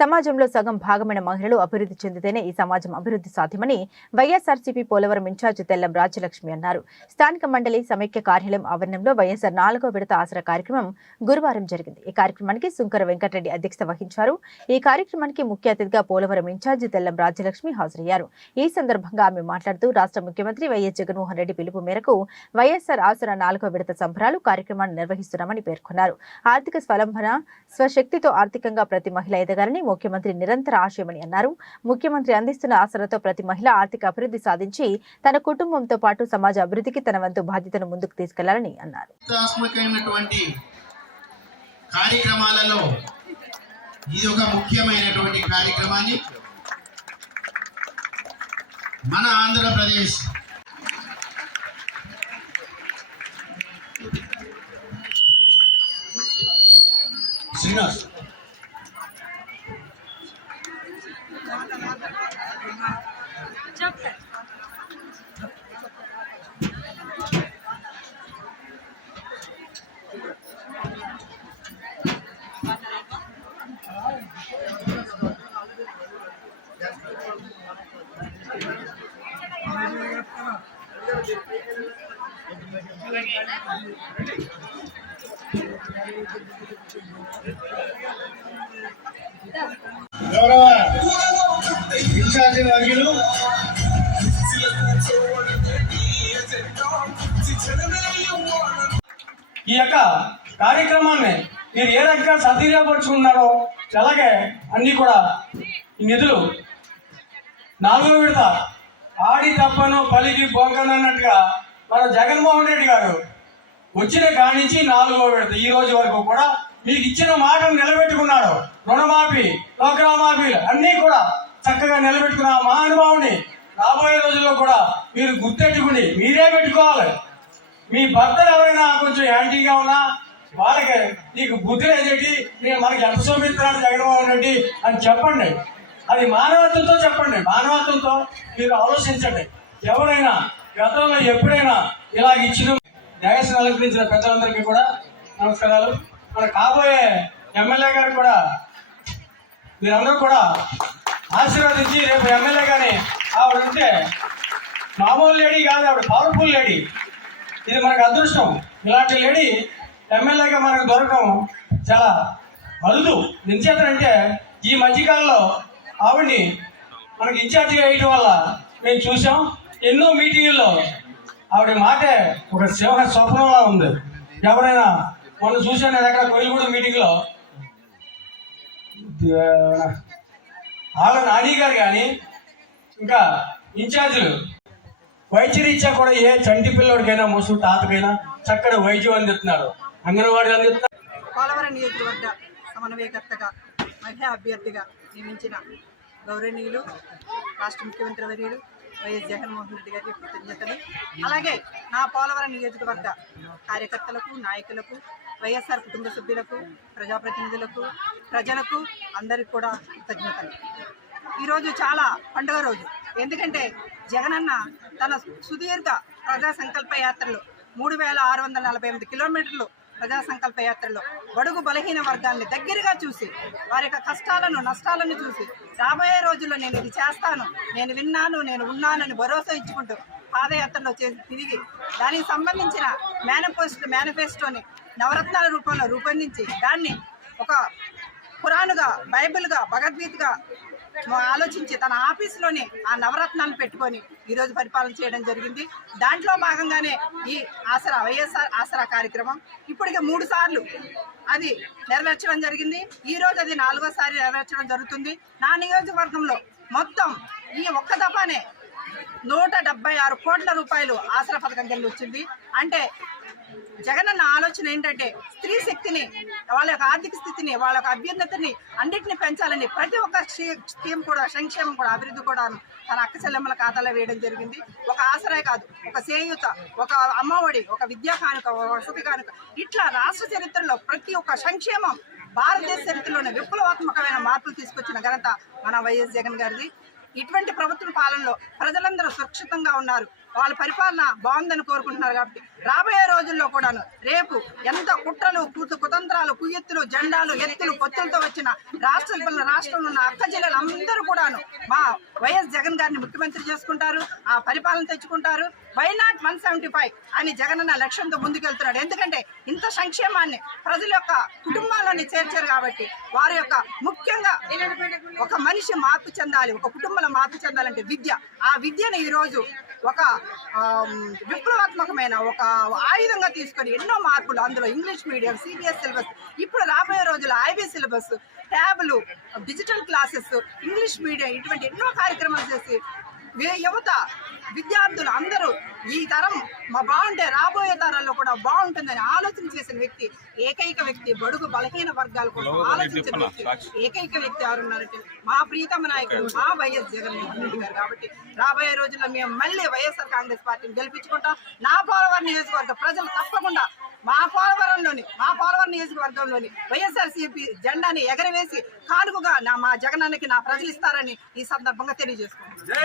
సమాజంలో సగం భాగమైన మహిళలు అభివృద్ధి చెందితేనే ఈ సమాజం అభివృద్ధి సాధ్యమని వైఎస్ఆర్సీపీ పోలవరం ఇన్ఛార్జి తెల్లం రాజ్యలక్ష్మి అన్నారు. స్థానిక మండలి సమైక్య కార్యాలయం ఆవరణంలో వైఎస్ఆర్ నాలుగో విడత ఆసరా కార్యక్రమం గురువారం జరిగింది. ఈ కార్యక్రమానికి సుంకర వెంకటరెడ్డి అధ్యక్షత వహించారు. ఈ కార్యక్రమానికి ముఖ్య అతిథిగా పోలవరం ఇన్ఛార్జి తెల్లం రాజ్యలక్ష్మి హాజరయ్యారు. ఈ సందర్భంగా ఆమె మాట్లాడుతూ రాష్ట్ర ముఖ్యమంత్రి వైఎస్ జగన్మోహన్ రెడ్డి పిలుపు మేరకు వైఎస్ఆర్ ఆసరా నాలుగో విడత సంబరాలు కార్యక్రమాన్ని నిర్వహిస్తున్నామని పేర్కొన్నారు. ఆర్థిక స్వలంబన స్వశక్తితో ఆర్థికంగా ప్రతి మహిళ ఎదగాలని ముఖ్యమంత్రి నిరంతర ఆశయమని అన్నారు. ముఖ్యమంత్రి అందిస్తున్న ఆశలతో ప్రతి మహిళ ఆర్థిక అభివృద్ధి సాధించి తన కుటుంబంతో పాటు సమాజ అభివృద్ధికి తన వంతు బాధ్యతను ముందుకు తీసుకెళ్ళాలని అన్నారు. కార్యక్రమాలలో ఇది ఒక ముఖ్యమైనటువంటి కార్యక్రమాన్ని మన ఆంధ్రప్రదేశ్ శ్రీనివాస్ Ahora ఇన్ఛార్జి వర్యులు ఈ యొక్క కార్యక్రమాన్ని మీరు ఏ రకంగా సద్వినియోగపరుచుకున్నారో అలాగే అన్ని కూడా ఈ నిధులు నాలుగో విడత ఆడి తప్పను పలికి బొంకను అన్నట్టుగా మన జగన్మోహన్ రెడ్డి గారు వచ్చిన కానించి నాలుగో విడత ఈ రోజు వరకు కూడా మీకు ఇచ్చిన మాటను నిలబెట్టుకున్నాడు. రుణమాఫీ లోకరామాఫీలు అన్నీ కూడా చక్కగా నిలబెట్టుకున్న ఆ మహానుభావుని రాబోయే రోజుల్లో కూడా మీరు గుర్తెట్టుకుని మీరే పెట్టుకోవాలి. మీ భర్తలు ఎవరైనా కొంచెం యాంటీగా ఉన్నా వాళ్ళకి నీకు బుద్ధి లేదేటి? నేను మనకి ఎంత చూపిస్తున్నాడు జగన్మోహన్ రెడ్డి అని చెప్పండి. అది మానవత్వంతో చెప్పండి. మానవత్వంతో మీరు ఆలోచించండి. ఎవరైనా గతంలో ఎప్పుడైనా ఇలాగ ఇచ్చిన దేశం అలంకరించిన పెద్దలందరికీ కూడా నమస్కారాలు. మన కాబోయే ఎమ్మెల్యే గారు కూడా మీరందరూ కూడా ఆశీర్వదించి రేపు ఎమ్మెల్యే కానీ ఆవిడ ఉంటే మామూలు లేడీ కాదు ఆవిడ పవర్ఫుల్ లేడీ ఇది మనకు అదృష్టం. ఇలాంటి లేడీ ఎమ్మెల్యేగా మనకు దొరకడం చాలా అరుదు ఎంచేతంటే ఈ మధ్యకాలంలో ఆవిడ్ని మనకి ఇన్ఛార్జిగా వేయడం వల్ల మేము చూసాం ఎన్నో మీటింగుల్లో ఆవిడ మాటే ఒక సింహ స్వప్నంలా ఉంది. ఎవరైనా మొన్న చూశాను నేను ఎక్కడ కోయిలగూడ మీటింగ్లో ఆళ్ళ నాని గారు కానీ ఇంకా ఇన్ఛార్జీలు వైద్యరీత్యా కూడా ఏ చంటి పిల్లడికైనా ముసుగు తాతకైనా చక్కటి వైద్యం అందిస్తున్నారు. అంగన్వాడీ అందిస్తున్నారు. పోలవరం నియోజకవర్గ సమన్వయకర్తగా మహిళా అభ్యర్థిగా నియమించిన గౌరవనీయులు రాష్ట్ర ముఖ్యమంత్రి వర్యులు వైఎస్ జగన్మోహన్ రెడ్డి గారికి కృతజ్ఞతలు. అలాగే నా పోలవరం నియోజకవర్గ కార్యకర్తలకు నాయకులకు వైఎస్ఆర్ కుటుంబ సభ్యులకు ప్రజాప్రతినిధులకు ప్రజలకు అందరికి కూడా కృతజ్ఞతలు. ఈరోజు చాలా పండుగ రోజు. ఎందుకంటే జగనన్న తన సుదీర్ఘ ప్రజా సంకల్ప యాత్రలో మూడు వేల ఆరు వందల నలభై ఎనిమిది కిలోమీటర్లు ప్రజా సంకల్ప యాత్రలో బడుగు బలహీన వర్గాల్ని దగ్గరగా చూసి వారి యొక్క కష్టాలను నష్టాలను చూసి రాబోయే రోజుల్లో నేను ఇది చేస్తాను నేను విన్నాను నేను ఉన్నానని భరోసా ఇచ్చుకుంటూ పాదయాత్రలో చేసి తిరిగి దానికి సంబంధించిన మేనిఫెస్టో మేనిఫెస్టోని నవరత్నాల రూపంలో రూపొందించి దాన్ని ఒక పురాణుగా బైబిల్గా భగవద్గీతగా ఆలోచించి తన ఆఫీసులోనే ఆ నవరత్నాలను పెట్టుకొని ఈరోజు పరిపాలన చేయడం జరిగింది. దాంట్లో భాగంగానే ఈ ఆసరా వైఎస్ఆర్ ఆసరా కార్యక్రమం ఇప్పటికే మూడు సార్లు అది నెరవేర్చడం జరిగింది. ఈ రోజు అది నాలుగోసారి నెరవేర్చడం జరుగుతుంది. నా నియోజకవర్గంలో మొత్తం ఈ ఒక్క దఫానే నూట డెబ్బై ఆరు కోట్ల రూపాయలు ఆసరా పథకం కింద వచ్చింది. అంటే జగనన్న ఆలోచన ఏంటంటే స్త్రీ శక్తిని వాళ్ళ యొక్క ఆర్థిక స్థితిని వాళ్ళ యొక్క అభ్యున్నతిని అన్నింటిని పెంచాలని ప్రతి ఒక్క స్కీమ్ కూడా సంక్షేమం కూడా అభివృద్ధి కూడా తన అక్క చెల్లెమ్మల ఖాతాలో వేయడం జరిగింది. ఒక ఆసరాయ కాదు ఒక సేయుత ఒక అమ్మఒడి ఒక విద్యా కానుక ఒక వసతి కానుక. ఇట్లా రాష్ట్ర చరిత్రలో ప్రతి ఒక్క సంక్షేమం భారతదేశ చరిత్రలోనే విప్లవాత్మకమైన మార్పులు తీసుకొచ్చిన ఘనత మన వైఎస్ జగన్ గారిది. ఇటువంటి ప్రభుత్వ పాలనలో ప్రజలందరూ సురక్షితంగా ఉన్నారు. వాళ్ళ పరిపాలన బాగుందని కోరుకుంటున్నారు కాబట్టి రాబోయే రోజుల్లో కూడాను రేపు ఎంత కుట్రలు కూతు కుతంత్రాలు కుయ్యెత్తులు జెండాలు ఎత్తులు పొత్తులతో వచ్చిన రాష్ట్ర రాష్ట్రంలో ఉన్న అక్క జిల్లాలు అందరూ కూడాను మా వైఎస్ జగన్ గారిని ముఖ్యమంత్రి చేసుకుంటారు ఆ పరిపాలన తెచ్చుకుంటారు. Why not one seventy five అని జగన్ అన్న లక్ష్యంతో ముందుకెళ్తున్నాడు. ఎందుకంటే ఇంత సంక్షేమాన్ని ప్రజల యొక్క కుటుంబాల్లోని చేర్చారు కాబట్టి వారి యొక్క ముఖ్యంగా ఒక మనిషి మార్పు చెందాలి ఒక కుటుంబంలో మార్పు చెందాలంటే విద్య. ఆ విద్యను ఈ రోజు ఒక విప్లవాత్మకమైన ఒక ఆయుధంగా తీసుకొని ఎన్నో మార్పులు అందులో ఇంగ్లీష్ మీడియం సిబిఎస్ సిలబస్ ఇప్పుడు రాబోయే రోజుల్లో ఐబీ సిలబస్ ట్యాబ్లు డిజిటల్ క్లాసెస్ ఇంగ్లీష్ మీడియం ఇటువంటి ఎన్నో కార్యక్రమాలు చేసి యువత విద్యార్థులు అందరూ ఈ తరం మా బాగుంటే రాబోయే తరాల్లో కూడా బాగుంటుందని ఆలోచన చేసిన వ్యక్తి ఏకైక వ్యక్తి బడుగు బలహీన వర్గాల కోసం ఆలోచించిన వ్యక్తి ఏకైక వ్యక్తి ఎవరున్నారంటే మా ప్రీతమ నాయకుడు మా వైఎస్ జగన్మోహన్ రెడ్డి గారు. కాబట్టి రాబోయే రోజుల్లో మేము మళ్ళీ వైఎస్ఆర్ కాంగ్రెస్ పార్టీని గెలిపించుకుంటాం. నా పోలవరం నియోజకవర్గ ప్రజలు తప్పకుండా మా పోలవరంలోని మా పోలవరం నియోజకవర్గంలోని వైఎస్ఆర్ సిపి జెండాని ఎగరవేసి కానుకగా నా మా జగనానికి నా ప్రజలు ఇస్తారని ఈ సందర్భంగా తెలియజేసుకుంటున్నాను!